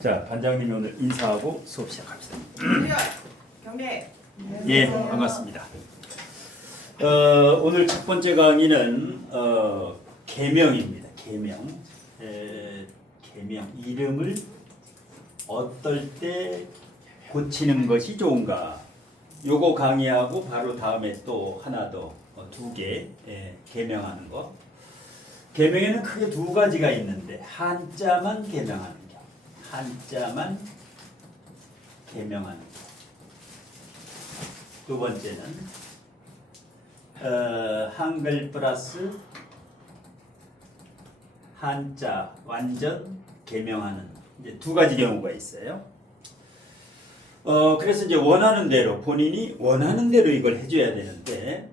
자, 반장님이 오늘 인사하고 수업 시작합시다. 경례. 예, 반갑습니다. 오늘 첫 번째 강의는 계명입니다. 계명. 계명. 이름을 어떨 때 고치는 것이 좋은가? 요거 강의하고 바로 다음에 또 하나 더 두 개 계명하는 거. 계명에는 크게 두 가지가 있는데 한자만 계명하는 경우, 한자만 계명하는 경우. 두 번째는 한글 플러스 한자 완전 계명하는 이제 두 가지 경우가 있어요. 그래서 이제 원하는 대로 본인이 원하는 대로 이걸 해줘야 되는데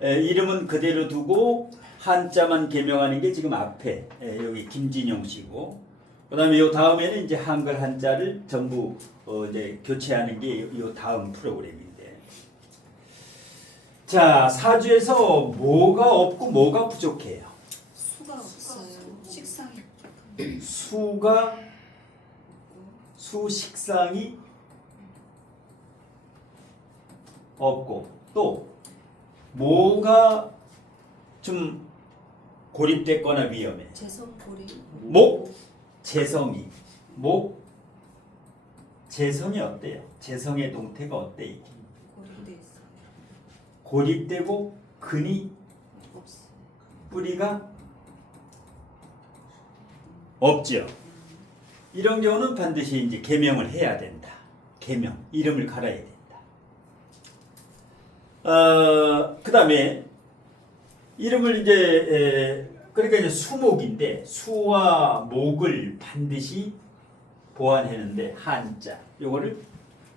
이름은 그대로 두고 한자만 계명하는 게 지금 앞에 여기 김진용 씨고, 그다음에 요 다음에는 이제 한글 한자를 전부 이제 교체하는 게 요 다음 프로그램인데, 자 사주에서 뭐가 없고 뭐가 부족해요? 수가 없어요. 식상이 식상이 없고, 또 뭐가 좀 고립됐거나 위험해. 재성고리 재성이 어때요? 재성의 동태가 어때 이게? 고리돼 있어요. 고립되고 근이 없어요. 뿌리가 없죠. 이런 경우는 반드시 이제 계명을 해야 된다. 계명, 이름을 갈아야 된다. 그다음에 이름을 이제 그러니까 이제 수목인데 수와 목을 반드시 보완하는데 한자, 요거를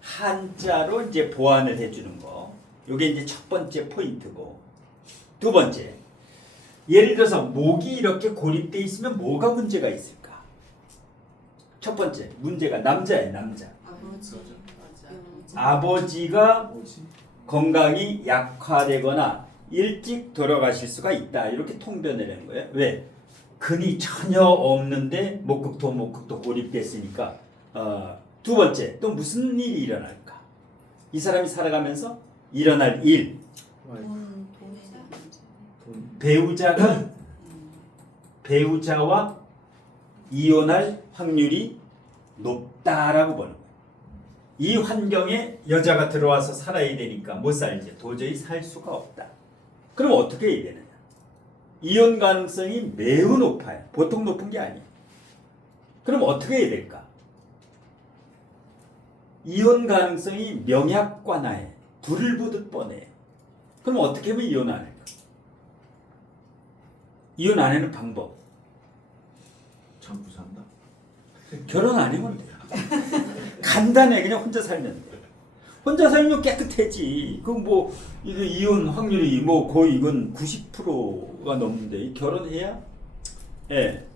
한자로 이제 보완을 해주는 거. 요게 이제 첫 번째 포인트고, 두 번째, 예를 들어서 목이 이렇게 고립돼 있으면 뭐가 문제가 있을까? 첫 번째 문제가 남자예요. 남자. 아버지가 건강이 약화되거나 일찍 돌아가실 수가 있다, 이렇게 통변을 하는 거예요. 왜? 근이 전혀 없는데 목극토 고립됐으니까. 두 번째, 또 무슨 일이 일어날까? 이 사람이 살아가면서 일어날 일, 배우자와 이혼할 확률이 높다라고 보는 거예요. 이 환경에 여자가 들어와서 살아야 되니까 못 살지. 도저히 살 수가 없다. 그럼 어떻게 해야 되느냐? 이혼 가능성이 매우 높아요. 보통 높은 게 아니에요. 그럼 어떻게 해야 될까? 이혼 가능성이 명약관하에 불을 보듯 뻔해. 그럼 어떻게 하면 이혼 안 할까? 이혼 안 하는 방법. 참고 산다. 결혼 안 하면 돼. 간단해. 그냥 혼자 살면 돼. 혼자 살면 깨끗해지. 그럼 뭐 이게 이혼 확률이 뭐 거의 이건 90%가 넘는데 결혼해야? 예.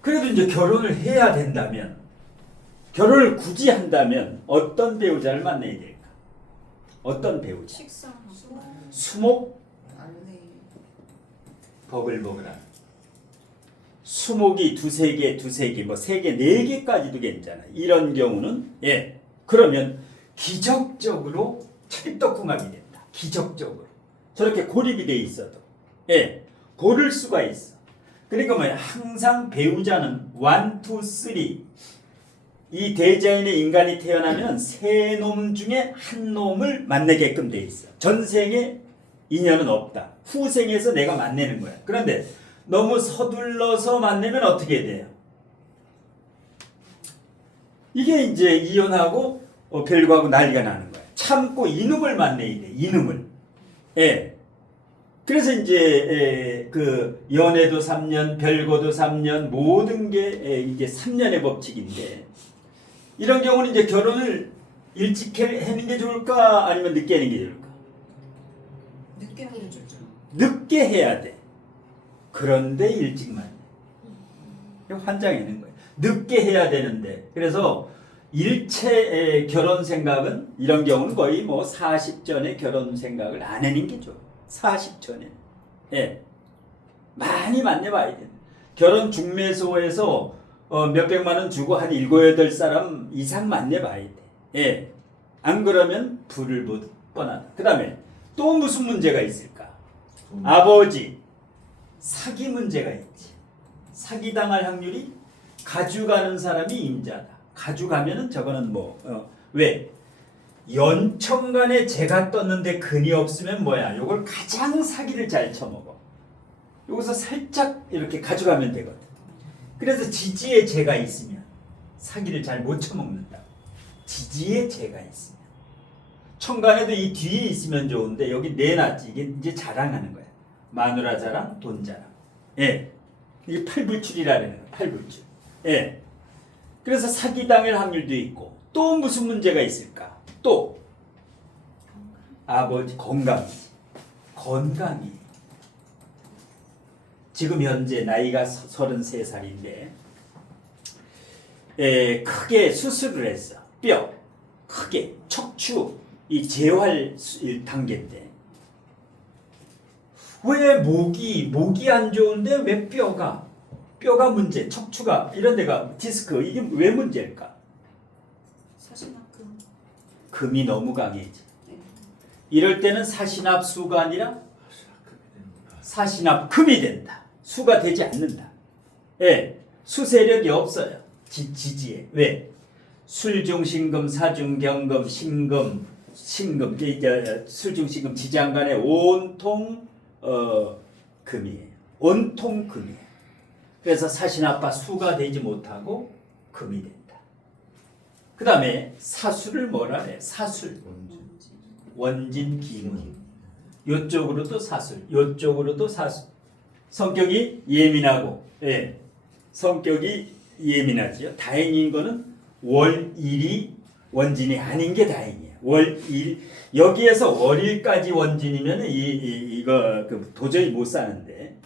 그래도 이제 결혼을 해야 된다면, 결혼을 굳이 한다면 어떤 배우자를 만나야 될까? 어떤 배우자? 식상하고 수목? 네. 버글버글한. 수목이 두세 개, 뭐 세 개, 네 개까지도 괜찮아. 이런 경우는 그러면 기적적으로 찰떡궁합이 된다. 기적적으로 저렇게 고립이 돼 있어도 고를 수가 있어. 그러니까 뭐야, 항상 배우자는 1, 2, 3. 이 대자연의 인간이 태어나면 세 놈 중에 한 놈을 만나게끔 돼 있어. 전생에 인연은 없다. 후생에서 내가 만나는 거야. 그런데 너무 서둘러서 만나면 어떻게 돼요? 이게 이제 이혼하고 별거하고 난리가 나는 거야. 참고 이놈을 만나야 돼. 이놈을. 그래서 이제 그 연애도 3년, 별거도 3년, 모든 게 이게 3년의 법칙인데, 이런 경우는 이제 결혼을 일찍 하는 게 좋을까 아니면 늦게 하는 게 좋을까? 늦게 하면 좋죠. 늦게 해야 돼. 그런데 일찍만 해. 환장하는 거예요. 늦게 해야 되는데. 그래서 일체 결혼 생각은 이런 경우는 거의 뭐 40 전에 결혼 생각을 안 하는 게 좋아. 40 전에. 많이 만나봐야 돼. 결혼 중매소에서 몇백만 원 주고 한 7, 8사람 이상 만나봐야 돼. 예. 안 그러면 불을 못 뻔하다. 그 다음에 또 무슨 문제가 있을까? 아버지, 사기 문제가 있지. 사기당할 확률이 가져가는 사람이 임자다. 가져가면은 저거는 왜? 연천간에 재가 떴는데 근이 없으면 뭐야? 요걸 가장 사기를 잘 쳐먹어. 여기서 살짝 이렇게 가져가면 되거든. 그래서 지지에 재가 있으면 사기를 잘 못 쳐먹는다. 지지에 재가 있으면. 천간에도 이 뒤에 있으면 좋은데 여기 내놨지. 이게 이제 자랑하는 거야. 마누라 자랑, 돈 자랑. 예. 이게 팔불출이라는 거야. 팔불출. 예. 그래서 사기당할 확률도 있고 또 무슨 문제가 있을까? 또 아버지 건강이지. 건강이. 지금 현재 나이가 33살인데 크게 수술을 했어. 뼈 크게 척추 이 재활 단계인데 왜 목이 안 좋은데 왜 뼈가 문제, 척추가 이런 데가 디스크 이게 왜 문제일까? 사시나금. 금이 너무 강해지. 이럴 때는 사신합수가 아니라 사신합금이 된다. 수가 되지 않는다. 예, 수세력이 없어요. 지지에. 왜? 술중신금, 사중경금, 신금, 술중신금 지장간에 온통 금이에요. 온통 금이에요. 그래서 사신합바 수가 되지 못하고 금이 된다. 그 다음에 사수를 뭐라 해? 사술. 원진, 기문. 요쪽으로도 사술, 요쪽으로도 사술. 성격이 예민하고, 예, 성격이 예민하지요. 다행인 거는 월일이 원진이 아닌 게 다행이에요. 월일 여기에서 월일까지 원진이면 이거 도저히 못 사는데.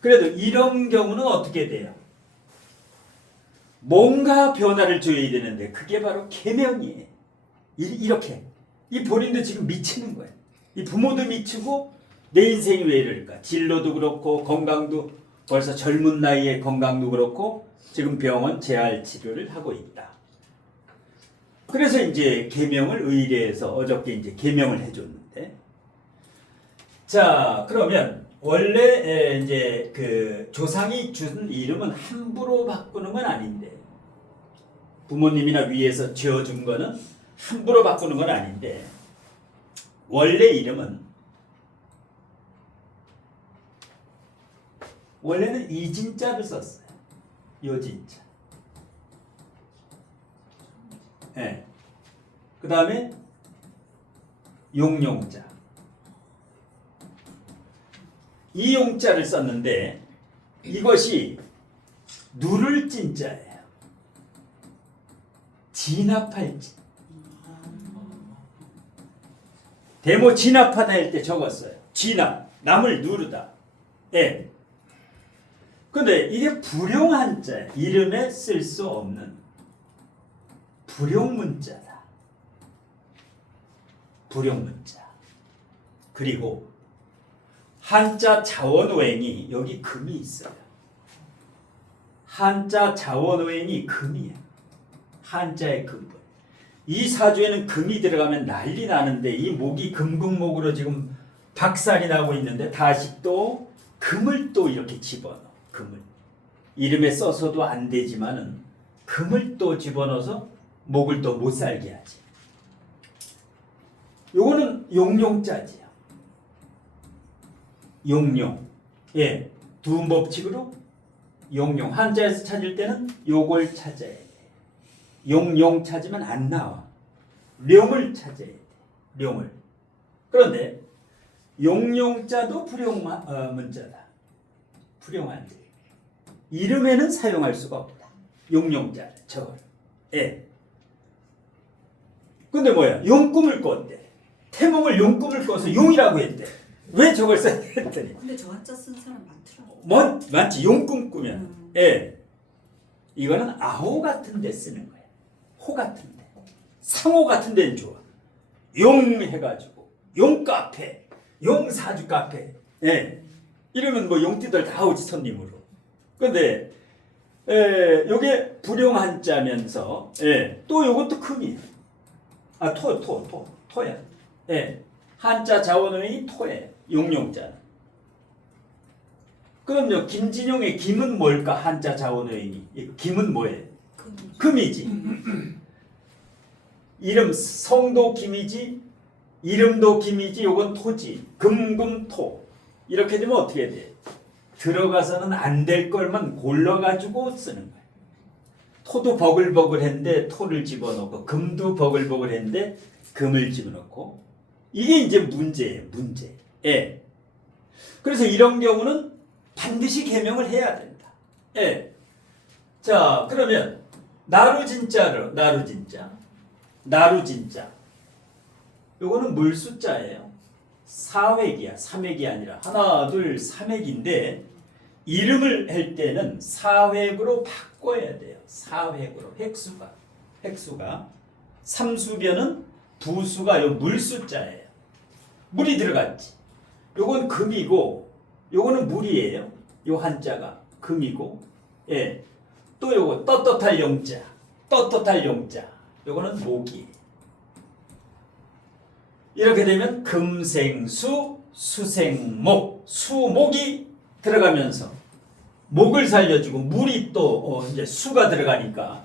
그래도 이런 경우는 어떻게 돼요? 뭔가 변화를 줘야 되는데 그게 바로 계명이에요. 이렇게 이 본인도 지금 미치는 거예요. 이 부모도 미치고 내 인생이 왜 이럴까? 진로도 그렇고 건강도 벌써 젊은 나이에 건강도 그렇고 지금 병원 재활 치료를 하고 있다. 그래서 이제 계명을 의뢰해서 어저께 이제 계명을 해줬는데, 자 그러면 원래 이제 그 조상이 준 이름은 함부로 바꾸는 건 아닌데, 부모님이나 위에서 지어준 거는 함부로 바꾸는 건 아닌데, 원래 이름은 원래는 이진자를 썼어요. 요진자. 예. 그 다음에 용용자. 이 용자를 썼는데 이것이 누를 진자예요. 진압할 진. 대모 진압하다 할 때 적었어요. 진압. 남을 누르다. 예. 근데 이게 불용한 자예요. 이름에 쓸 수 없는 불용문자다. 불용문자. 그리고 한자 자원오행이 여기 금이 있어요. 한자 자원오행이 금이에요. 한자의 근본. 이 사주에는 금이 들어가면 난리 나는데 이 목이 금극목으로 지금 박살이 나고 있는데 다시 또 금을 또 이렇게 집어넣어. 금을. 이름에 써서도 안 되지만은 금을 또 집어넣어서 목을 또 못 살게 하지. 요거는 용용자지요. 용용. 예. 두 법칙으로 용용. 한자에서 찾을 때는 요걸 찾아야 돼. 용용 찾으면 안 나와. 룡을 찾아야 돼. 룡을. 그런데 용용자도 불용문자다. 불용한 자. 이름에는 사용할 수가 없다. 용용자. 저걸. 예. 근데 뭐야? 용꿈을 꿨대. 태몽을 용꿈을 꿔서 용이라고 했대. 왜 저걸 써야 했더니. 근데 저 한자 쓴 사람 많더라고. 맞지? 용꿈 꾸면. 예. 이거는 아호 같은 데 쓰는 거야. 호 같은 데. 상호 같은 데는 좋아. 용 해가지고. 용 카페. 용 사주 카페. 예. 이러면 뭐 용띠들 다 오지 손님으로. 근데 요게 불용 한자면서 또 요것도 금이에요. 아, 토야. 한자 자원어인이 토예요. 용용자는. 그럼요, 김진용의 김은 뭘까? 한자 자원어인이. 김은 뭐예요? 금이지. 이름 성도 김이지, 이름도 김이지, 요건 토지. 금금토. 이렇게 되면 어떻게 돼? 들어가서는 안 될 걸만 골라가지고 쓰는 거예요. 토도 버글버글했는데 토를 집어넣고, 금도 버글버글했는데 금을 집어넣고, 이게 이제 문제예요, 문제. 그래서 이런 경우는 반드시 개명을 해야 된다. 자, 그러면 나루진자. 요거는 물숫자예요. 4획이야. 3획이 아니라 하나, 둘, 3획인데 이름을 할 때는 4획으로 바꿔야 돼요. 4획으로 획수가 삼수변은 부수가 요 물숫자예요. 물이 들어갔지. 요건 금이고 요거는 물이에요. 요 한자가 금이고 또 요거 떳떳할 용자. 요거는 목이. 이렇게 되면 금생수, 수생목, 수목이 들어가면서 목을 살려주고 물이 또 이제 수가 들어가니까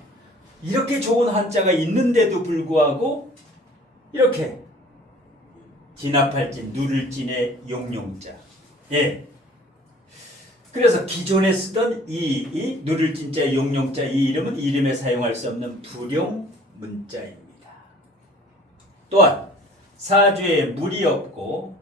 이렇게 좋은 한자가 있는데도 불구하고 이렇게 진압할진, 누를진의 용용자. 그래서 기존에 쓰던 이 누를진자, 용용자 이 이름은 이름에 사용할 수 없는 불용 문자입니다. 또한 사주에 물이 없고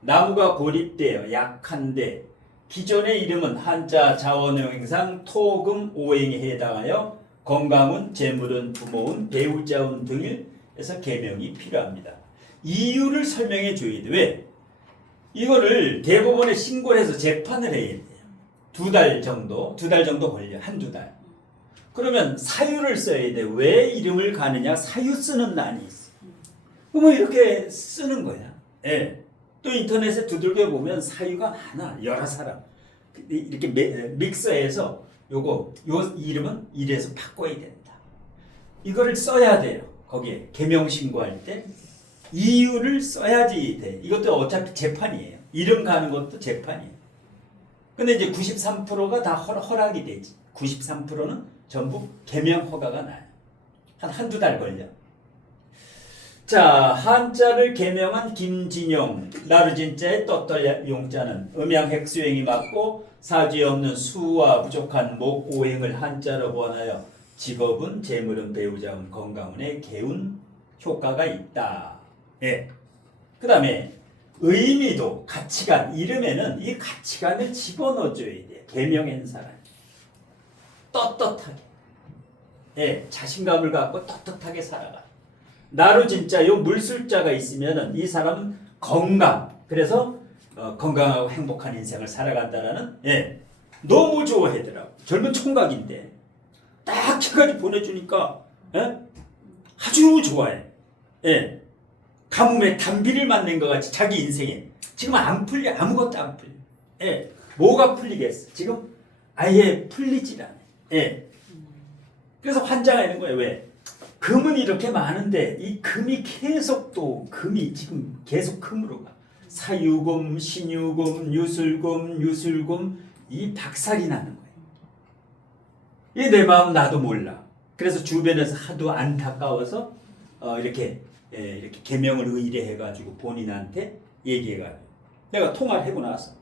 나무가 고립되어 약한데 기존의 이름은 한자 자원어행상 토금 오행에 해당하여 건강운, 재물운, 부모운, 배우자운 등에서 개명이 필요합니다. 이유를 설명해 줘야 돼. 왜? 이거를 대법원에 신고를 해서 재판을 해야 돼요. 두 달 정도 걸려. 한두 달. 그러면 사유를 써야 돼. 왜 이름을 가느냐? 사유 쓰는 난이 있어. 그러면 이렇게 쓰는 거야. 또 인터넷에 두들겨 보면 사유가 많아. 여러 사람 이렇게 믹서해서 요 이름은 이래서 바꿔야 된다. 이거를 써야 돼요. 거기에 개명 신고할 때 이유를 써야지 돼. 이것도 어차피 재판이에요. 이름 가는 것도 재판이에요. 근데 이제 93%가 다 허락이 되지. 93%는 전부 개명 허가가 나요. 한두 달 걸려. 자, 한자를 개명한 김진용, 나루진자의 떳떳 용자는 음양획수행이 맞고 사주에 없는 수와 부족한 목 오행을 한자로 번하여 직업은, 재물은, 배우자운, 건강운에 개운 효과가 있다. 그 다음에 의미도 가치관, 이름에는 이 가치관을 집어넣어줘야 돼. 개명한 사람. 떳떳하게. 자신감을 갖고 떳떳하게 살아가. 나로 진짜 요 물술자가 있으면은 이 사람은 건강. 그래서 건강하고 행복한 인생을 살아간다라는 너무 좋아하더라고. 젊은 총각인데 딱 해가지고 보내주니까 아주 좋아해. 가뭄에 단비를 맞는 것 같이 자기 인생에 지금 안 풀려. 아무것도 안 풀려. 뭐가 풀리겠어? 지금 아예 풀리질 않아. 그래서 환장하는 거예요. 왜? 금은 이렇게 많은데 이 금이 계속 또 금이 지금 계속 금으로 가. 사유금, 신유금, 유술금 이 박살이 나는 거예요. 이 내 마음 나도 몰라. 그래서 주변에서 하도 안타까워서 이렇게 개명을 의뢰해가지고 본인한테 얘기해가지고 내가 통화를 하고 나서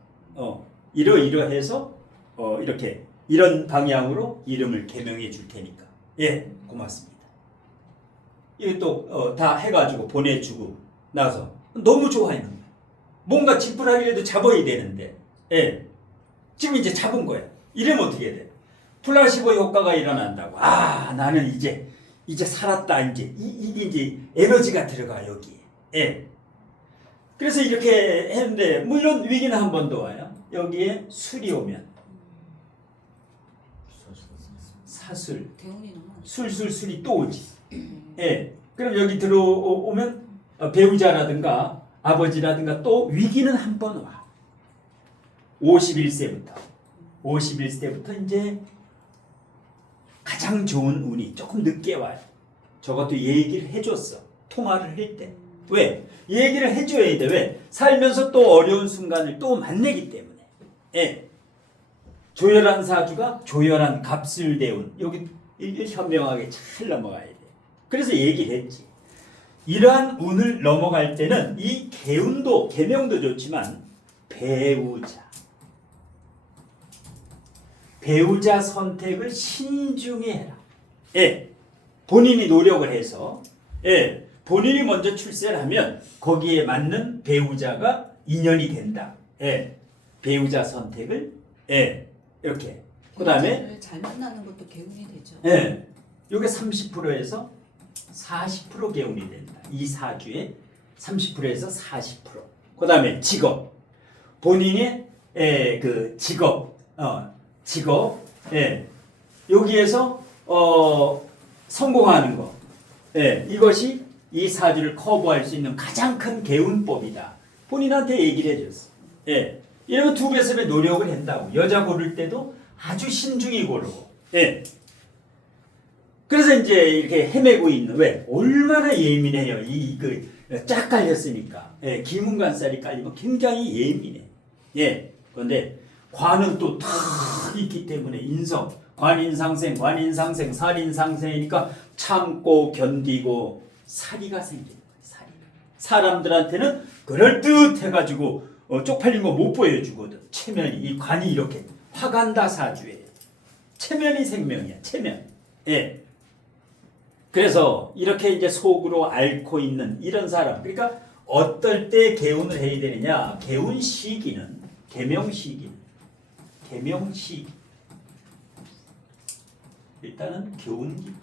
이러해서 이렇게 이런 방향으로 이름을 개명해 줄 테니까 고맙습니다. 이거 또 다 해가지고 보내주고 나서 너무 좋아하는 거야. 뭔가 지푸라기라도 잡아야 되는데 지금 이제 잡은 거야. 이러면 어떻게 돼? 플라시보 효과가 일어난다고. 아, 나는 이제 살았다. 이게 이제 에너지가 들어가 여기에. 그래서 이렇게 했는데 물론 위기는 한 번 더 와요. 여기에 술이 오면 사술, 술이 또 오지. 그럼 여기 들어오면 배우자라든가 아버지라든가 또 위기는 한 번 와. 51세부터 51세부터 이제 가장 좋은 운이 조금 늦게 와요. 저것도 얘기를 해줬어. 통화를 할 때. 왜? 얘기를 해줘야 돼. 왜? 살면서 또 어려운 순간을 또 만나기 때문에. 예. 조열한 사주가 조열한 값을 대운. 여기 현명하게 잘 넘어가야 돼. 그래서 얘기를 했지. 이러한 운을 넘어갈 때는 이 개운도, 개명도 좋지만 배우자 선택을 신중히 해라. 예. 본인이 노력을 해서, 예. 본인이 먼저 출세를 하면 거기에 맞는 배우자가 인연이 된다. 예. 배우자 선택을, 예. 이렇게. 그 다음에, 잘 만나는 것도 개운이 되죠. 예. 요게 30%에서 40% 개운이 된다. 이 사주에 30%에서 40%. 그 다음에 직업. 본인의 그 직업, 여기에서 성공하는 거. 이것이 이 사주를 커버할 수 있는 가장 큰 개운법이다. 본인한테 얘기를 해줬어. 이러면 2배, 3배 노력을 한다고. 여자 고를 때도 아주 신중히 고르고. 그래서 이제 이렇게 헤매고 있는, 왜? 얼마나 예민해요. 짝 깔렸으니까. 기문관살이 깔리면 굉장히 예민해. 그런데 관은 또 다 있기 때문에 인성, 관인상생, 살인상생이니까 참고 견디고 사리가 생기는 거예요. 사리가. 사람들한테는 그럴듯해가지고 쪽팔린 거 못 보여주거든. 체면이, 이 관이 이렇게 화간다 사주에. 체면이 생명이야. 체면. 그래서 이렇게 이제 속으로 앓고 있는 이런 사람. 그러니까 어떨 때 개운을 해야 되느냐? 개운 시기는 개명 시기. 일단은 교운기부죠.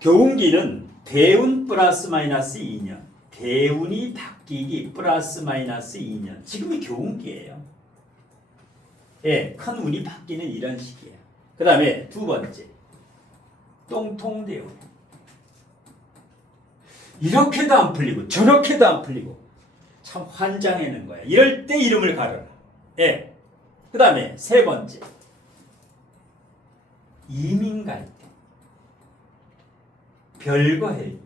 교운기는 대운 플러스 마이너스 2년. 대운이 바뀌기 플러스 마이너스 2년. 지금이 교운기예요. 큰 운이 바뀌는 이런 시기예요. 그 다음에 2번째, 똥통대운. 이렇게도 안 풀리고 저렇게도 안 풀리고 참 환장하는 거야. 이럴 때 이름을 가르라. 그 다음에 3번째, 이민 갈 때, 별거 할 때,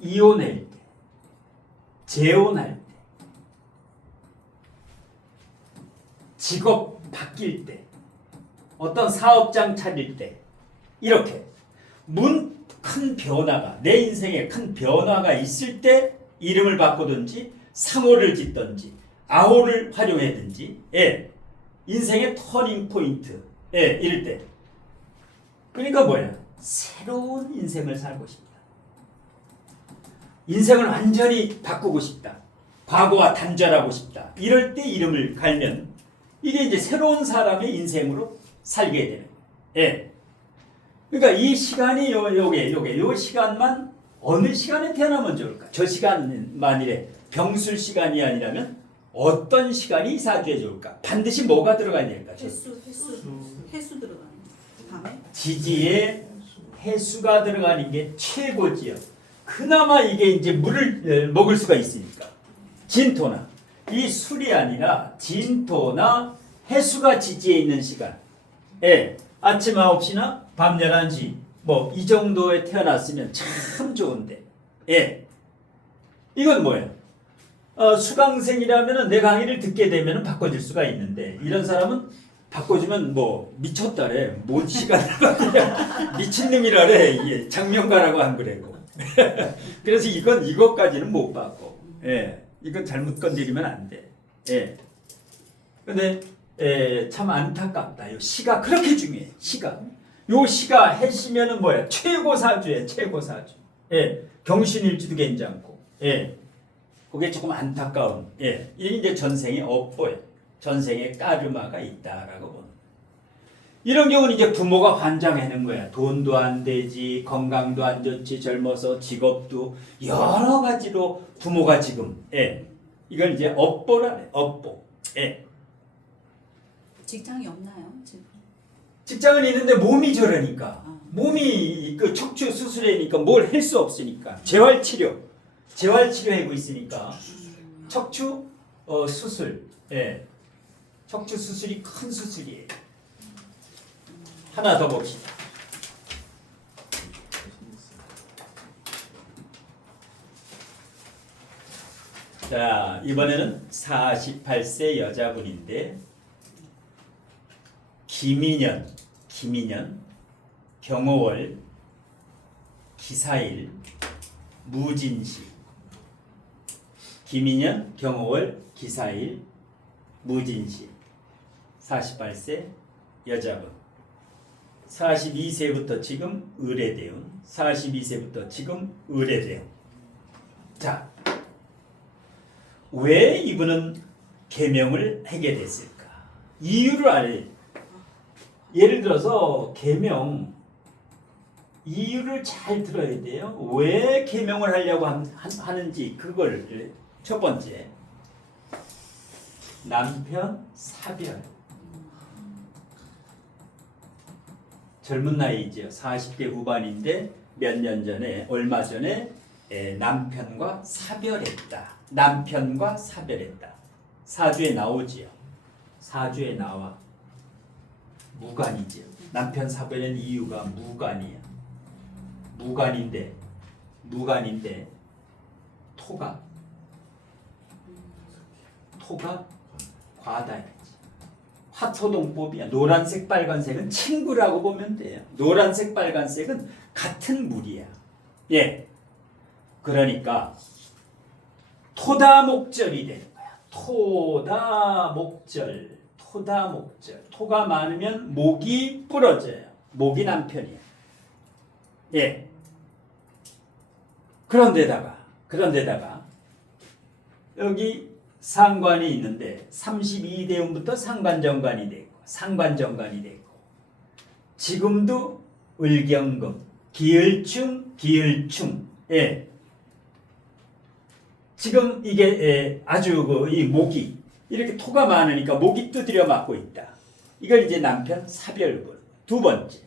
이혼할 때, 재혼할 때, 직업 바뀔 때, 어떤 사업장 차릴 때, 이렇게 큰 변화가, 내 인생에 큰 변화가 있을 때 이름을 바꾸든지 상호를 짓든지 아호를 활용하든지, 인생의 터닝 포인트, 이럴 때. 그러니까 뭐야? 새로운 인생을 살고 싶다. 인생을 완전히 바꾸고 싶다. 과거와 단절하고 싶다. 이럴 때 이름을 갈면 이게 이제 새로운 사람의 인생으로 살게 되는 거예요. 그러니까 이 시간이 요 시간만 어느 시간에 태어나면 좋을까? 저 시간 만일에 병술 시간이 아니라면 어떤 시간이 이 사주에 좋을까? 반드시 뭐가 들어가야 될까? 해수 들어가는 거. 밤에 지지에 해수가 들어가는 게 최고지요. 그나마 이게 이제 물을 먹을 수가 있으니까. 진토나 이 술이 아니라 진토나 해수가 지지에 있는 시간. 아침 9시나 밤 11시 뭐 이 정도에 태어났으면 참 좋은데. 이건 뭐예요? 수강생이라면 내 강의를 듣게 되면 바꿔줄 수가 있는데 이런 사람은 바꿔주면 뭐 미쳤다래. 뭔 시간을 바꾸냐. 미친놈이라래. 장명가라고 한 거래고. 그래서 이것까지는 못 바꿔. 이건 잘못 건드리면 안 돼. 근데 참 안타깝다. 요 시가 그렇게 중요해. 요 시가 해시면은 뭐야? 최고 사주에 최고 사주. 경신일지도 괜찮고. 그게 조금 안타까운. 이게 이제 전생에 업보에 전생에 까르마가 있다라고 보는. 이런 경우는 이제 부모가 환장하는 거야. 돈도 안 되지, 건강도 안 좋지, 젊어서 직업도 여러 가지로 부모가 지금. 이걸 이제 업보라네. 업보. 직장이 없나요? 지금? 직장은 있는데 몸이 저러니까. 몸이 그 척추 수술이니까 뭘 할 수 없으니까. 재활치료하고 있으니까. 척추 수술, 예, 척추 수술이 큰 수술이에요. 하나 더 봅시다. 자, 이번에는 48세 여자분인데 김인연, 경호월, 기사일, 무진시. 김인연, 경호월, 기사일, 무진시. 48세 여자분. 42세부터 지금 의뢰대운. 42세부터 지금 의뢰대운. 자, 왜 이분은 계명을 하게 됐을까? 이유를 알아야. 예를 들어서 계명 이유를 잘 들어야 돼요. 왜 계명을 하려고 하는지 그걸 첫 번째. 남편 사별. 젊은 나이죠. 40대 후반인데 몇 년 전에 얼마 전에 남편과 사별했다. 남편과 사별했다. 사주에 나오지요. 사주에 나와. 무관이지요. 남편 사별한 이유가 무관이야. 무관인데 토가 과다야지. 화토동법이야. 노란색 빨간색은 친구라고 보면 돼요. 노란색 빨간색은 같은 물이야. 예. 그러니까 토다목절이 되는 거야. 토다목절. 토가 많으면 목이 부러져요. 목이 남편이야. 예. 그런데다가 여기 상관이 있는데 32대운부터 상관정관이 되고 지금도 을경금 기을충 예. 지금 이게 아주 이 목이 이렇게 토가 많으니까 목이 두드려 맞고 있다. 이걸 이제 남편 사별분. 두 번째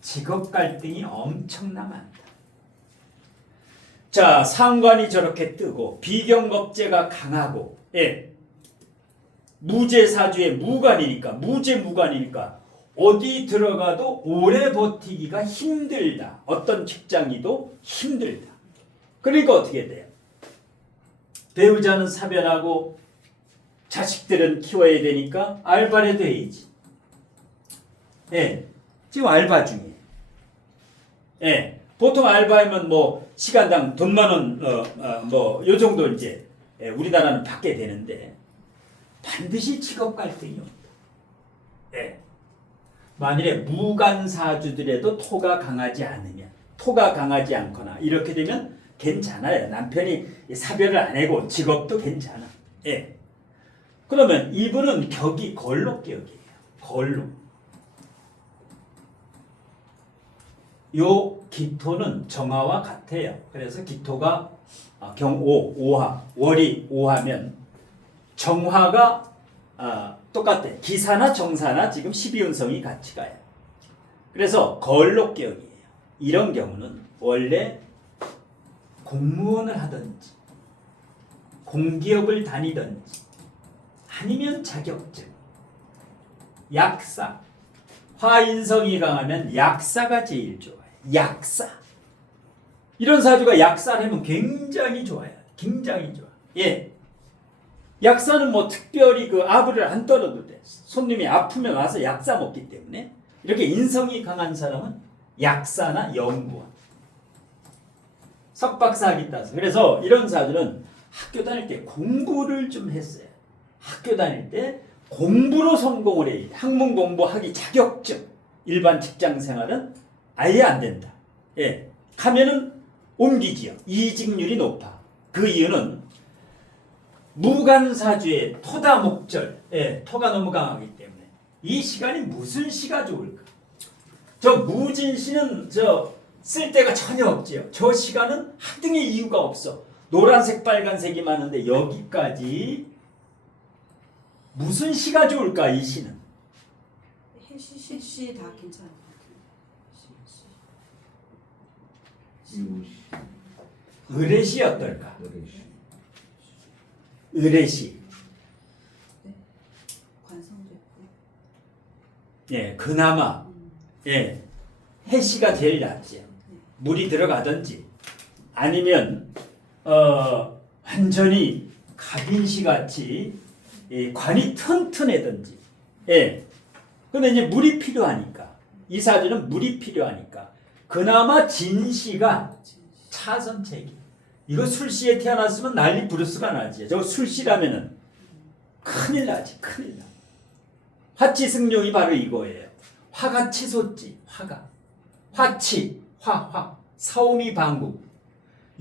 직업 갈등이 엄청나 많다. 자, 상관이 저렇게 뜨고 비경겁제가 강하고 예. 무제사주의 무관이니까 어디 들어가도 오래 버티기가 힘들다. 어떤 직장이도 힘들다. 그러니까 어떻게 돼요? 배우자는 사별하고 자식들은 키워야 되니까 알바라도 해야지. 예, 지금 알바 중이에요. 예, 보통 알바하면 뭐 시간당 돈 만 원, 요 정도 이제 우리나라는 받게 되는데 반드시 직업 갈등이 온다. 예. 만일에 무관사주들에도 토가 강하지 않거나 이렇게 되면 괜찮아요. 남편이 사별을 안 하고 직업도 괜찮아. 예. 그러면 이분은 격이 걸록격이에요. 걸록. 요 기토는 정화와 같아요. 그래서 기토가 경오, 오화, 월이 오하면 정화가 똑같아. 기사나 정사나 지금 12운성이 같이 가요. 그래서 걸록격이에요. 이런 경우는 원래 공무원을 하든지 공기업을 다니든지 아니면 자격증, 약사, 화인성이 강하면 약사가 제일 좋아요. 약사. 이런 사주가 약사를 하면 굉장히 좋아요. 굉장히 좋아. 예. 약사는 뭐 특별히 그 아부를 안 떨어도 돼. 손님이 아프면 와서 약사 먹기 때문에 이렇게 인성이 강한 사람은 약사나 연구원, 석박사학위 따서. 그래서 이런 사주는 학교 다닐 때 공부를 좀 했어요. 학교 다닐 때 공부로 성공을 해야 돼. 학문 공부하기 자격증. 일반 직장 생활은 아예 안 된다. 예. 가면은 옮기지요. 이직률이 높아. 그 이유는 무관사주의 토다목절, 예, 토가 너무 강하기 때문에 이 시간이 무슨 시가 좋을까? 저 무진시는 쓸 데가 전혀 없지요. 저 시간은 하등의 이유가 없어. 노란색, 빨간색이 많은데 여기까지 무슨 시가 좋을까? 이 시는 해시 다 괜찮아요. 이웃이 의례시 어떨까? 어레시 의례시. 관성도 있고. 예, 그나마 예, 해시가 제일 낫죠. 물이 들어가든지 아니면 완전히 가빈시 같이 관이 튼튼하든지. 예. 근데 이제 물이 필요하니까 이 사주는 물이 필요하니까 그나마 진시가 차선책이. 이거 술시에 태어났으면 난리 부르스가 나지. 저 술시라면은 큰일 나지, 큰일 나. 화치승룡이 바로 이거예요. 화가 치솟지, 화가. 화치, 화. 사오미 방국.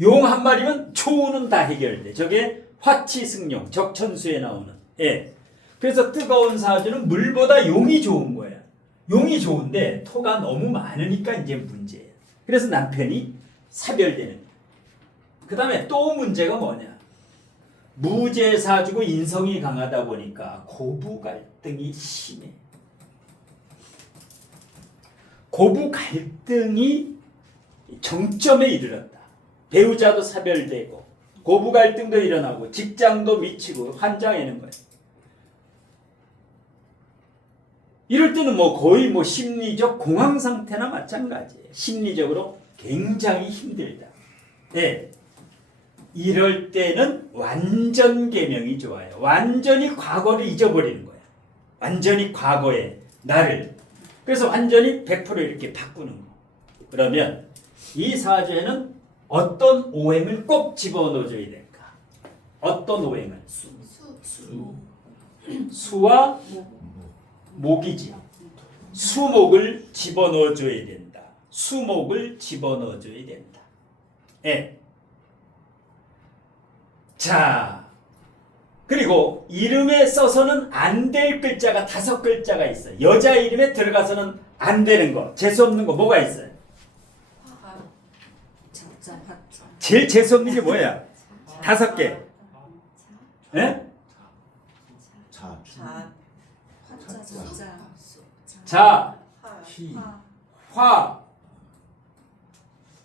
용 한 마리면 초우는 다 해결돼. 저게 화치승룡, 적천수에 나오는. 예. 그래서 뜨거운 사주는 물보다 용이 좋은 거야. 용이 좋은데 토가 너무 많으니까 이제 문제예요. 그래서 남편이 사별되는 거야. 그 다음에 또 문제가 뭐냐. 무제사주고 인성이 강하다 보니까 고부 갈등이 심해. 고부 갈등이 정점에 이르렀다. 배우자도 사별되고 고부 갈등도 일어나고 직장도 미치고 환장하는 거예요. 이럴 때는 뭐 거의 뭐 심리적 공황 상태나 마찬가지예요. 심리적으로 굉장히 힘들다. 네. 이럴 때는 완전 계명이 좋아요. 완전히 과거를 잊어버리는 거야. 완전히 과거의 나를. 그래서 완전히 100% 이렇게 바꾸는 거. 그러면 이 사주에는 어떤 오행을 꼭 집어넣어줘야 될까? 어떤 오행을? 수와 목이지. 수목을 집어넣어줘야 된다. 수목을 집어넣어줘야 된다. 예. 자, 그리고 이름에 써서는 안 될 글자가 5글자가 있어요. 여자 이름에 들어가서는 안 되는 거, 재수없는 거 뭐가 있어요? 자자 화자. 제일 재수없는 게 뭐야? 5개. 예? 자 화자 자자. 자, 희 화,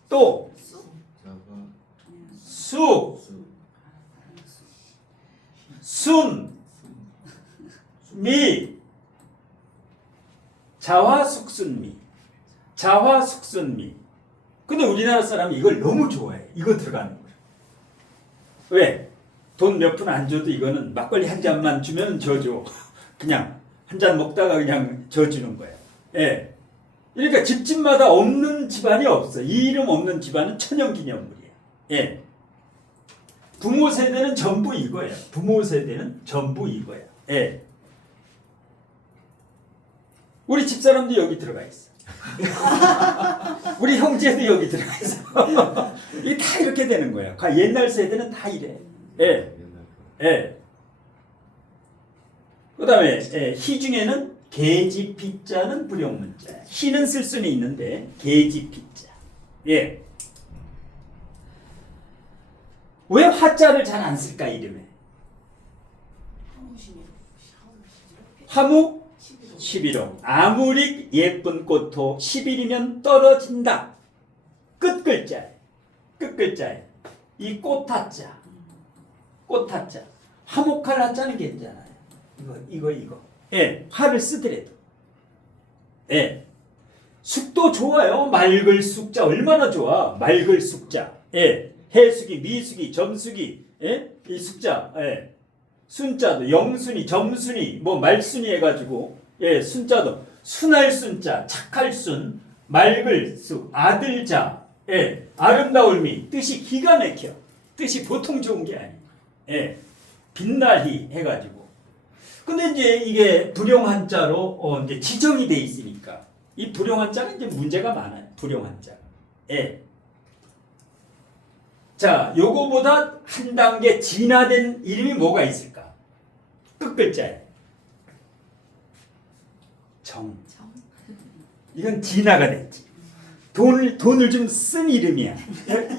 또, 자가 수, 수 순, 미, 자화숙순미, 자화숙순미. 근데 우리나라 사람이 이걸 너무 좋아해. 이거 들어가는 거야. 왜? 돈 몇 푼 안 줘도 이거는 막걸리 한 잔만 주면 져줘. 그냥 한 잔 먹다가 그냥 져주는 거야. 예. 그러니까 집집마다 없는 집안이 없어. 이 이름 없는 집안은 천연기념물이야. 예. 부모 세대는 전부 이거야. 부모 세대는 전부 이거야. 예. 우리 집사람도 여기 들어가 있어. 우리 형제도 여기 들어가 있어. 이게 다 이렇게 되는 거야. 옛날 세대는 다 이래. 예. 예. 그 다음에 희 중에는 계지피자는 불용문자야. 희는 쓸 수는 있는데 계지피자. 예. 왜 화자를 잘 안 쓸까 이름에? 화무 11호. 아무리 예쁜 꽃도 10일이면 떨어진다. 끝글자에. 끝글자에. 이 꽃화자. 꽃화자. 화목할 화자는 괜찮아요. 이거. 예, 화를 쓰더라도. 예. 숙도 좋아요. 맑을 숙자 얼마나 좋아. 맑을 숙자. 예. 해숙이, 미숙이, 점숙이, 예? 이 숙자, 예. 순자도 영순이, 점순이, 뭐 말순이 해가지고, 예, 순자도 순할 순자, 착할 순, 맑을 쑥, 아들자, 예, 아름다울 미, 뜻이 기가 막혀. 뜻이 보통 좋은 게 아니에요. 예, 빛날희 해가지고. 근데 이제 이게 불용한자로 이제 지정이 돼 있으니까 이 불용한자는 이제 문제가 많아요. 불용한자. 예. 자, 요거보다 한 단계 진화된 이름이 뭐가 있을까? 끝글자에. 정. 이건 진화가 됐지. 돈을 좀 쓴 이름이야.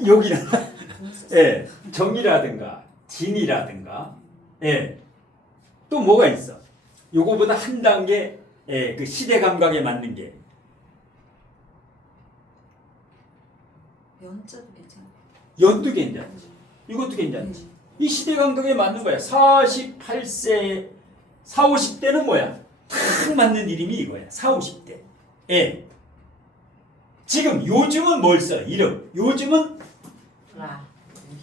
여기는. 예, 정이라든가, 진이라든가. 예. 또 뭐가 있어? 요거보다 한 단계, 예, 그 시대 감각에 맞는 게. 연자도 괜찮아. 연도 괜찮지. 이것도 괜찮지. 이 시대 감각에 맞는 거야. 48세, 4, 50대는 뭐야? 딱 맞는 이름이 이거야. 4, 50대. 예. 지금 요즘은 뭘 써? 이름. 요즘은 라.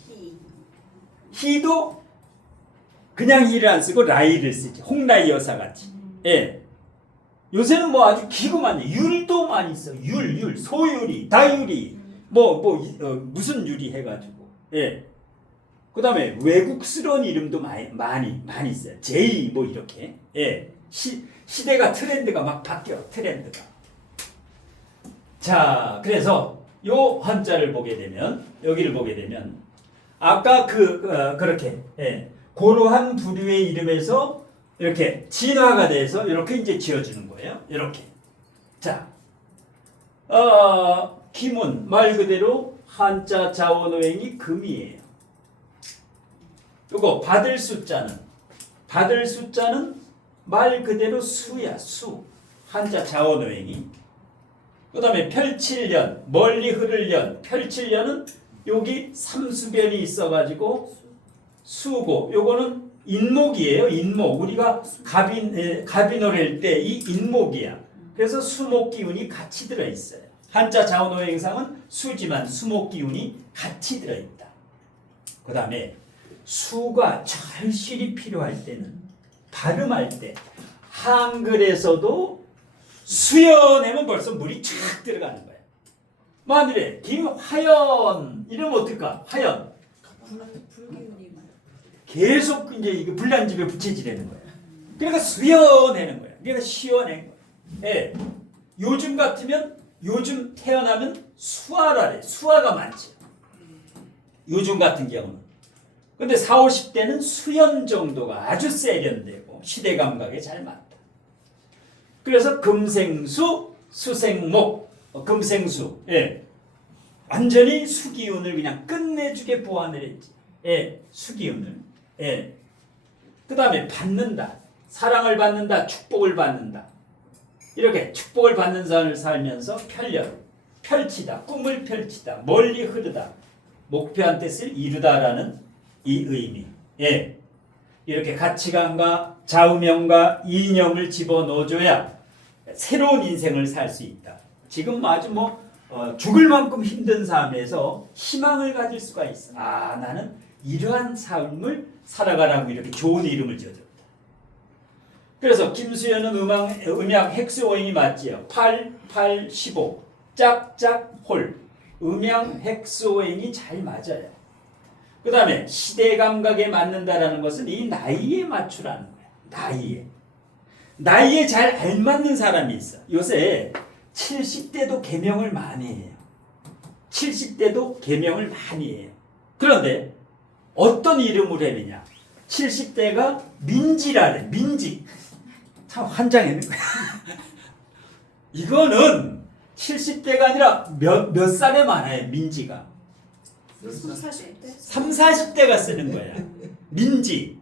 희. 희도 그냥 희를 안 쓰고 라이를 쓰지. 홍라이 여사 같이. 예. 요새는 뭐 아주 기고 많이 율도 많이 써. 율, 소율이, 다율이, 무슨 율이 해가지고. 예. 그 다음에 외국스러운 이름도 많이 써요. 제이 뭐 이렇게. 예. 시대가 트렌드가 막 바뀌어. 트렌드가. 자, 그래서 요 한자를 보게 되면 여기를 보게 되면 아까 그렇게 예. 고러한 부류의 이름에서 이렇게 진화가 돼서 이렇게 이제 지어주는 거예요. 이렇게. 자, 기문 말 그대로 한자 자원어행이 금이에요. 요거 받을 숫자는 말 그대로 수야. 수. 한자 자원어행이. 그 다음에 펼칠년 멀리 흐를 년. 펼칠년은 여기 삼수변이 있어가지고 수고. 요거는 인목이에요. 인목. 우리가 갑이 노래할 때 이 인목이야. 그래서 수목 기운이 같이 들어있어요. 한자 자원어행상은 수지만 수목 기운이 같이 들어있다. 그 다음에 수가 절실히 필요할 때는 발음할 때 한글에서도 수연하면 벌써 물이 쫙 들어가는 거야. 만일에 김화연 이러면 어떨까? 화연 불기운이 막. 계속 이제 이게 불난집에 부채질하는 거야. 그러니까 수연하는 거야. 그러니까 시원한 거야. 예. 요즘 같으면 요즘 태어나면 수화라래. 수화가 많지. 요즘 같은 경우는. 근데 4, 50대는 수연 정도가 아주 세련되고 시대 감각에 잘 맞다. 그래서 금생수, 수생목, 금생수. 예. 완전히 수기운을 그냥 끝내주게 보완을 했지. 예. 수기운을. 예. 그 다음에 받는다. 사랑을 받는다. 축복을 받는다. 이렇게 축복을 받는 삶을 살면서 펼치다. 꿈을 펼치다. 멀리 흐르다. 목표한 뜻을 이루다라는 이 의미. 예. 이렇게 가치관과 좌우명과 이념을 집어넣어줘야 새로운 인생을 살 수 있다. 지금 아주 죽을 만큼 힘든 삶에서 희망을 가질 수가 있어. 나는 이러한 삶을 살아가라고 이렇게 좋은 이름을 지어줬다. 그래서 김수현은 음양 헥스오행이 맞지요. 8, 8, 15, 짝짝, 홀. 음양 헥스오행이 잘 맞아요. 그 다음에 시대 감각에 맞는다라는 것은 이 나이에 맞추라는 거야. 나이에 잘 알맞는 사람이 있어. 요새 70대도 개명을 많이 해요. 70대도 개명을 많이 해요. 그런데 어떤 이름을 해느냐. 70대가 민지라래. 민지. 참 환장했는 거야. 이거는 70대가 아니라 몇 살에 많아요. 민지가. 40대? 3, 40대가 쓰는 거야. 민지.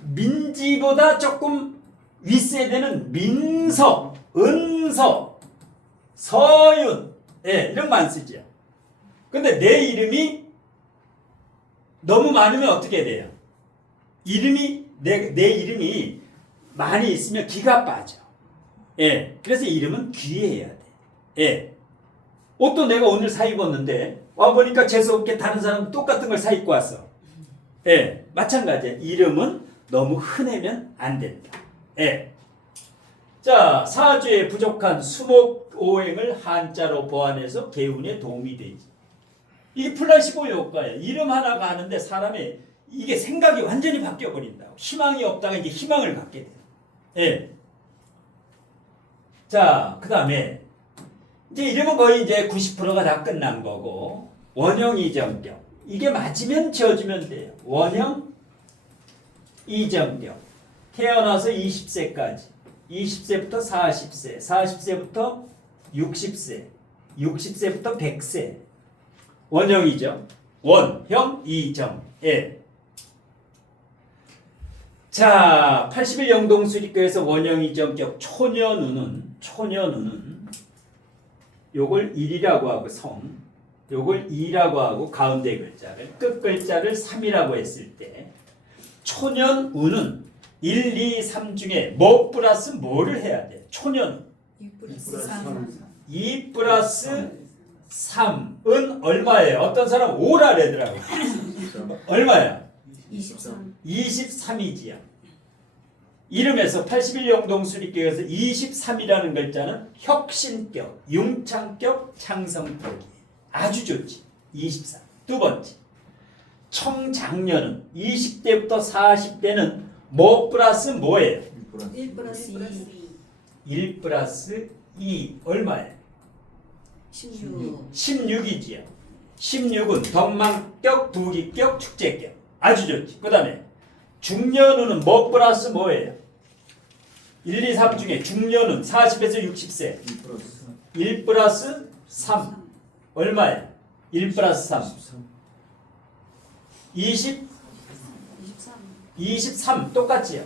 민지보다 조금 윗세대는 민서, 은서, 서윤. 예, 이런 거 안 쓰죠. 근데 내 이름이 너무 많으면 어떻게 돼요? 내 이름이 많이 있으면 기가 빠져. 예, 그래서 이름은 귀해야 돼. 예. 옷도 내가 오늘 사 입었는데 와보니까 재수없게 다른 사람 똑같은 걸 사 입고 왔어. 예, 마찬가지야. 이름은 너무 흔하면 안 된다. 예. 자, 사주에 부족한 수목오행을 한자로 보완해서 개운에 도움이 되지. 이게 플라시보 효과예요. 이름 하나가 하는데 사람의 이게 생각이 완전히 바뀌어 버린다. 희망이 없다가 이제 희망을 갖게 돼. 예. 자, 그 다음에 이제 이름은 거의 이제 90%가 다 끝난 거고 원형 이정격 이게 맞으면 지어주면 돼요. 원형 이정격 태어나서 20세까지 20세부터 40세 40세부터 60세 60세부터 100세 원형이죠. 원형 이정. 예. 자, 80일 영동수리교에서 원형 이정격 초년우는 요걸 일이라고 하고 성 요걸 2라고 하고 가운데 글자를 끝 글자를 3이라고 했을 때 초년우는 1, 2, 3 중에 뭐 플러스 뭐를 해야 돼? 초년 2 플러스 플러스 3. 삼. 2 플러스 3은 얼마예요? 어떤 사람 5라 그러더라고. 얼마야? 23. 23이지요. 이름에서 81영동 수리교에서 23이라는 글자는 혁신격, 융창격, 창성격이 아주 좋지. 23. 두 번째. 청장년은 20대부터 40대는 뭐 플러스 뭐예요? 1 플러스 2. 1 플러스 2 얼마예요? 16. 16이지요. 16은 덕망격, 부기격, 축제격. 아주 좋지. 그 다음에 중년우는 뭐 플러스 뭐예요? 1, 2, 3 중에 중년은 40에서 60세. 2 플러스 1 플러스 3 얼마예요? 1 플러스 3 13. 20, 23. 23 똑같지요.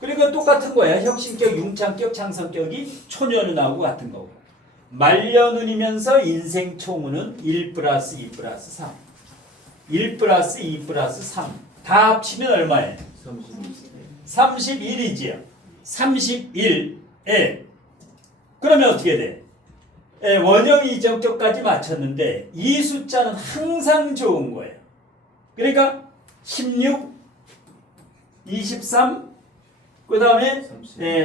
그리고 똑같은 거야. 혁신격, 융창격, 창성격이 초년운하고 같은 거고. 말년운이면서 인생총운은 1 플러스 2 플러스 3 1 플러스 2 플러스 3 다 합치면 얼마예요? 30. 31이지요. 31. 예. 그러면 어떻게 돼? 예, 원형 이정격까지 맞췄는데 이 숫자는 항상 좋은 거예요. 그러니까 16, 23, 그 다음에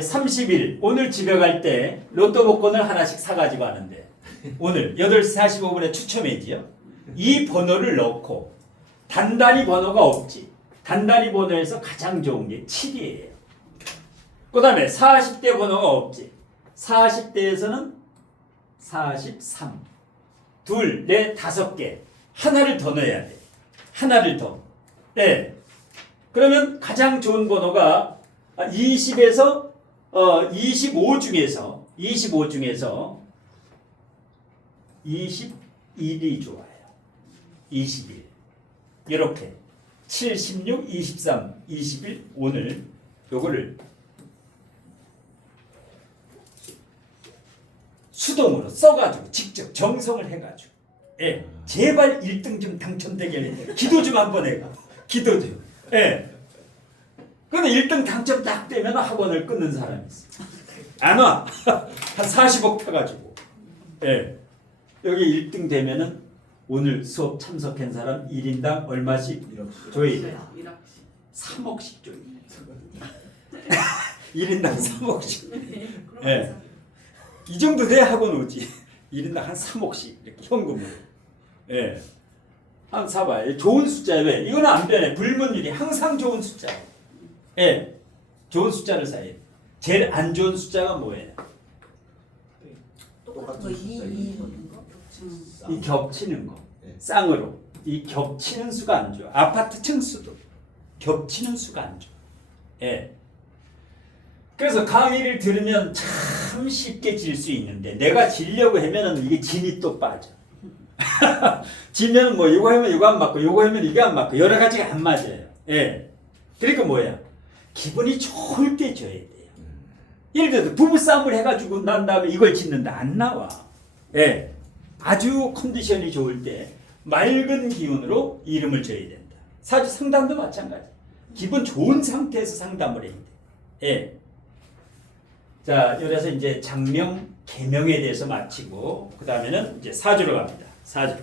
31. 오늘 집에 갈 때 로또 복권을 하나씩 사가지고 하는데 오늘 8시 45분에 추첨이지요. 이 번호를 넣고 단단히 번호가 없지. 단단히 번호에서 가장 좋은 게 7이에요. 그 다음에 40대 번호가 없지. 40대에서는 43. 둘, 넷, 5개. 하나를 더 넣어야 돼. 하나를 더. 네. 그러면 가장 좋은 번호가 20에서 25 중에서 21이 좋아요. 21. 이렇게 7, 16, 23, 21 오늘 요거를 수동으로 써가지고 직접 정성을 해가지고 예 제발 1등 좀 당첨되게 기도 좀 한번 해가 기도 좀 예. 근데 1등 당첨 딱 되면 학원을 끊는 사람이 있어. 안 와. 한 40억 타가지고 예 여기 1등 되면은 오늘 수업 참석한 사람 1인당 얼마씩 줘야 돼? 3억씩 줘야 돼. 1인당 3억씩. 예. 이 정도 돼야 학원 오지. 1인당 한 3억씩 이렇게 현금으로. 예. 한 사봐요. 좋은 숫자예요. 왜? 이거는 안 변해. 불문율이 항상 좋은 숫자예요. 예. 좋은 숫자를 사야 돼. 제일 안 좋은 숫자가 뭐예요? 똑같은 거 2 넣는 거? 이 겹치는 거. 네. 쌍으로. 이 겹치는 수가 안 좋아. 아파트 층수도 겹치는 수가 안 좋아. 예. 그래서 강의를 들으면 참 쉽게 질 수 있는데 내가 지려고 하면은 이게 진이 또 빠져. 지면 뭐 이거 하면 이거 안 맞고 이거 하면 이게 안 맞고 여러 가지가 안 맞아요. 예. 그러니까 뭐야? 기분이 좋을 때 줘야 돼요. 예를 들어서 부부싸움을 해가지고 난 다음에 이걸 짓는다 안 나와. 예. 아주 컨디션이 좋을 때 맑은 기운으로 이름을 줘야 된다. 사주 상담도 마찬가지. 기분 좋은 상태에서 상담을 해야 돼. 예. 자, 그래서 이제 장명, 계명에 대해서 마치고 그 다음에는 이제 사주로 갑니다. 사주.